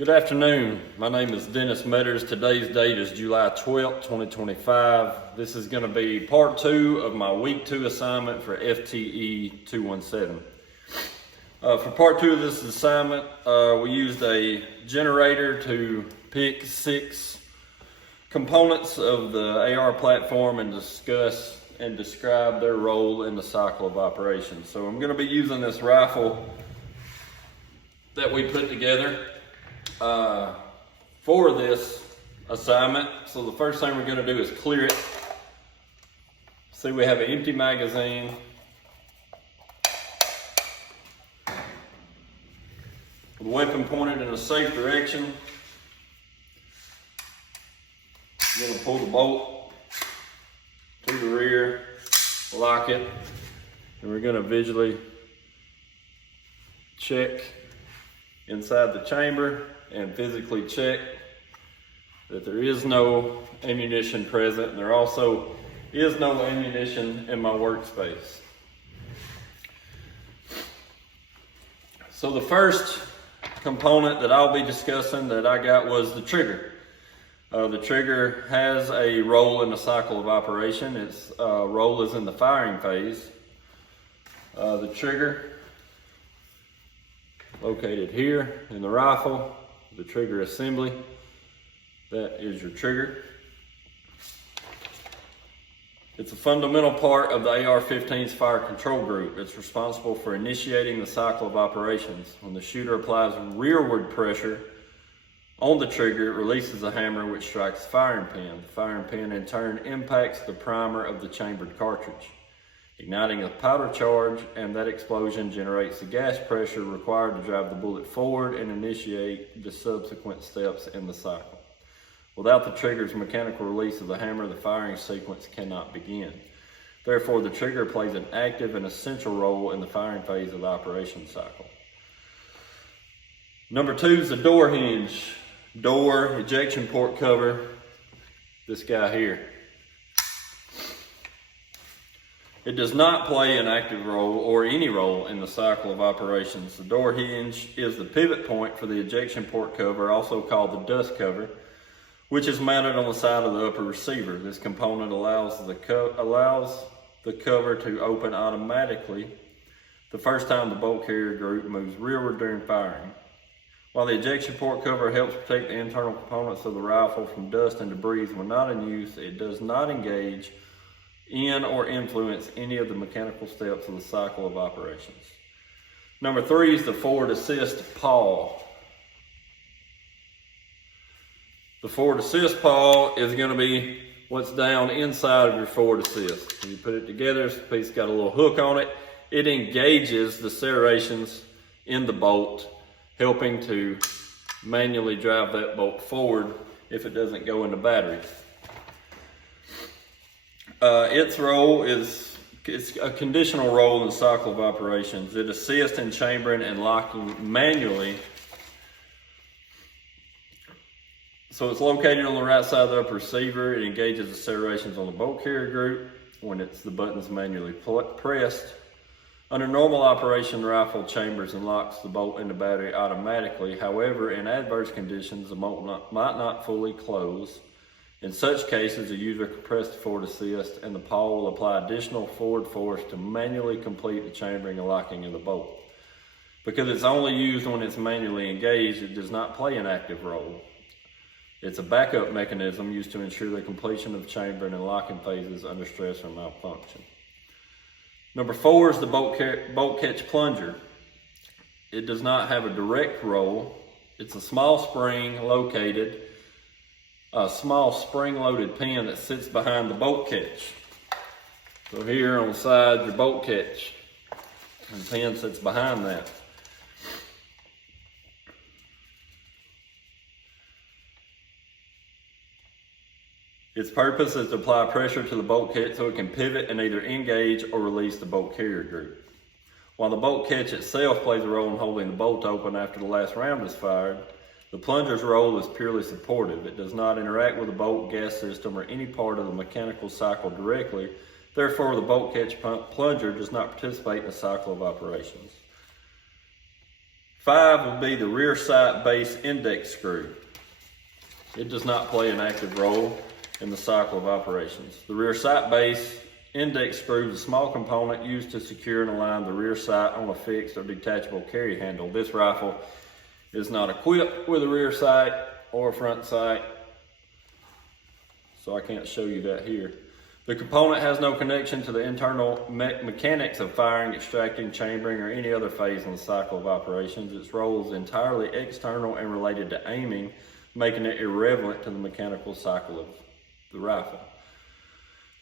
Good afternoon. My name is Dennis Metters. Today's date is July 12th, 2025. This is going to be part 2 of my week 2 assignment for FTE 217. For part 2 of this assignment, we used a generator to pick 6 components of the AR platform and discuss and describe their role in the cycle of operations. So I'm going to be using this rifle that we put together for this assignment. So the first thing we're going to do is clear it. See, we have an empty magazine. The weapon pointed in a safe direction. I'm going to pull the bolt to the rear, lock it, and we're going to visually check inside the chamber and physically check that there is no ammunition present, and there also is no ammunition in my workspace. So the first component that I'll be discussing that I got was the trigger. The trigger has a role in the cycle of operation. Its role is in the firing phase. The trigger located here in the rifle, the trigger assembly, that is your trigger. It's a fundamental part of the AR-15's fire control group. It's responsible for initiating the cycle of operations. When the shooter applies rearward pressure on the trigger, it releases a hammer which strikes the firing pin. The firing pin in turn impacts the primer of the chambered cartridge, igniting a powder charge, and that explosion generates the gas pressure required to drive the bullet forward and initiate the subsequent steps in the cycle. Without the trigger's mechanical release of the hammer, the firing sequence cannot begin. Therefore, the trigger plays an active and essential role in the firing phase of the operation cycle. Number 2 is the door hinge. Door, ejection port cover, this guy here. It does not play an active role or any role in the cycle of operations. The door hinge is the pivot point for the ejection port cover, also called the dust cover, which is mounted on the side of the upper receiver. This component allows the cover to open automatically the first time the bolt carrier group moves rearward during firing. While the ejection port cover helps protect the internal components of the rifle from dust and debris when not in use, it does not engage in or influence any of the mechanical steps of the cycle of operations. Number 3 is the forward assist pawl. The forward assist pawl is going to be what's down inside of your forward assist. When you put it together, this piece got a little hook on it. It engages the serrations in the bolt, helping to manually drive that bolt forward if it doesn't go in the battery. Its role is, it's a conditional role in the cycle of operations. It assists in chambering and locking manually. So it's located on the right side of the upper receiver. It engages the serrations on the bolt carrier group when the button's manually pressed. Under normal operation, the rifle chambers and locks the bolt in the battery automatically. However, in adverse conditions, the bolt might not fully close. In such cases, the user can press the forward assist and the pawl will apply additional forward force to manually complete the chambering and locking of the bolt. Because it's only used when it's manually engaged, it does not play an active role. It's a backup mechanism used to ensure the completion of chambering and locking phases under stress or malfunction. Number 4 is the bolt catch plunger. It does not have a direct role. It's a small spring-loaded pin that sits behind the bolt catch. So here on the side, your bolt catch, and the pin sits behind that. Its purpose is to apply pressure to the bolt catch so it can pivot and either engage or release the bolt carrier group. While the bolt catch itself plays a role in holding the bolt open after the last round is fired, the plunger's role is purely supportive. It does not interact with the bolt, gas system, or any part of the mechanical cycle directly. Therefore, the bolt catch plunger does not participate in the cycle of operations. 5 will be the rear sight base index screw. It does not play an active role in the cycle of operations. The rear sight base index screw is a small component used to secure and align the rear sight on a fixed or detachable carry handle. This rifle is not equipped with a rear sight or a front sight, so I can't show you that here. The component has no connection to the internal mechanics of firing, extracting, chambering, or any other phase in the cycle of operations. Its role is entirely external and related to aiming, making it irrelevant to the mechanical cycle of the rifle.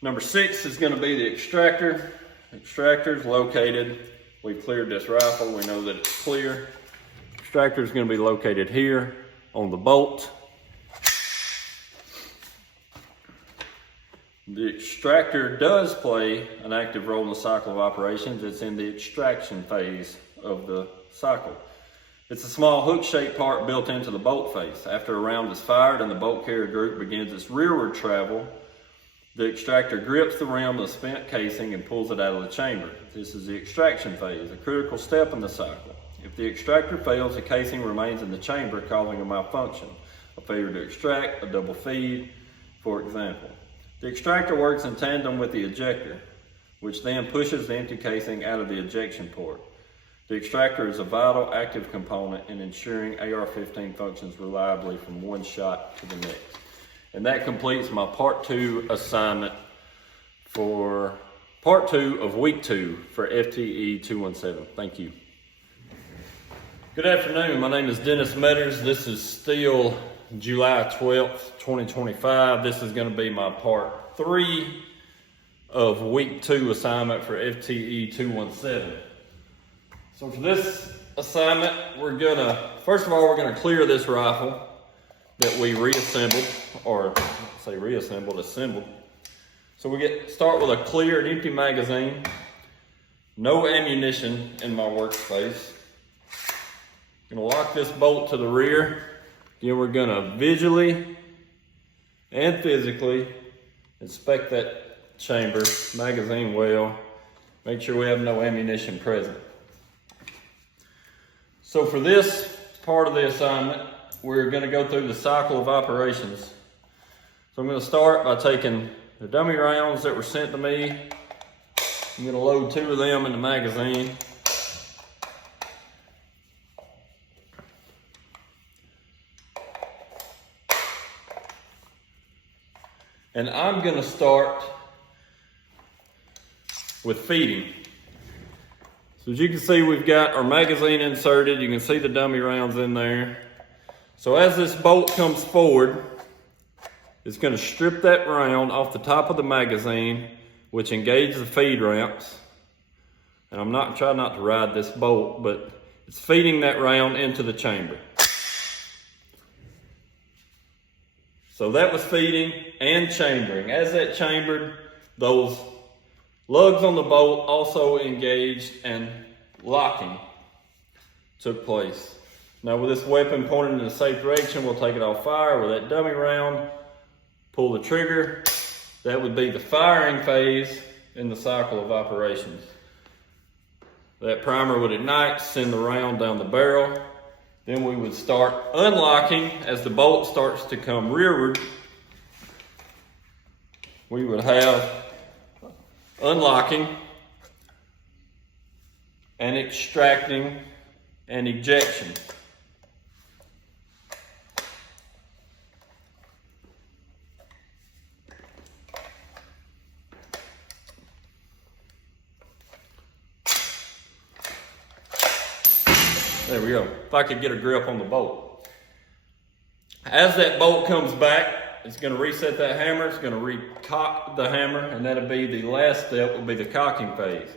Number 6 is going to be the extractor. Extractor is located, we've cleared this rifle, we know that it's clear. Extractor is going to be located here on the bolt. The extractor does play an active role in the cycle of operations. It's in the extraction phase of the cycle. It's a small hook-shaped part built into the bolt face. After a round is fired and the bolt carrier group begins its rearward travel, the extractor grips the rim of the spent casing and pulls it out of the chamber. This is the extraction phase, a critical step in the cycle. If the extractor fails, the casing remains in the chamber, causing a malfunction, a failure to extract, a double feed, for example. The extractor works in tandem with the ejector, which then pushes the empty casing out of the ejection port. The extractor is a vital active component in ensuring AR-15 functions reliably from one shot to the next. And that completes my part 2 assignment for part 2 of week 2 for FTE 217. Thank you. Good afternoon, my name is Dennis Metters. This is still July 12th, 2025. This is going to be my part 3 of week 2 assignment for FTE 217. So for this assignment, first of all, we're gonna clear this rifle that we reassembled, or say reassembled, assembled. So we start with a clear and empty magazine, no ammunition in my workspace. Gonna lock this bolt to the rear. Then we're gonna visually and physically inspect that chamber, magazine well, make sure we have no ammunition present. So for this part of the assignment, we're going to go through the cycle of operations. So I'm going to start by taking the dummy rounds that were sent to me. I'm going to load 2 of them in the magazine. And I'm going to start with feeding. So as you can see, we've got our magazine inserted. You can see the dummy rounds in there. So as this bolt comes forward, it's going to strip that round off the top of the magazine, which engages the feed ramps. And I'm trying not to ride this bolt, but it's feeding that round into the chamber. So that was feeding and chambering. As that chambered, those lugs on the bolt also engaged and locking took place. Now with this weapon pointed in a safe direction, we'll take it off fire with that dummy round, pull the trigger. That would be the firing phase in the cycle of operations. That primer would ignite, send the round down the barrel. Then we would start unlocking as the bolt starts to come rearward. We would have unlocking and extracting and ejection. There we go. If I could get a grip on the bolt. As that bolt comes back, it's going to reset that hammer. It's going to recock the hammer, and that'll be the last step, will be the cocking phase.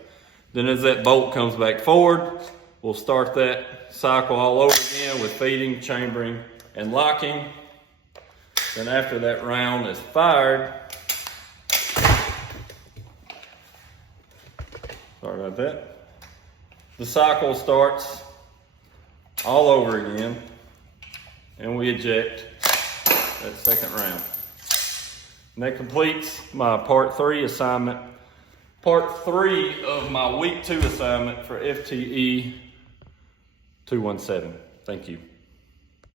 Then as that bolt comes back forward, we'll start that cycle all over again with feeding, chambering, and locking. Then after that round is fired, sorry about that, the cycle starts all over again, and we eject that second round. And that completes my part 3 assignment. Part 3 of my week 2 assignment for FTE 217. Thank you.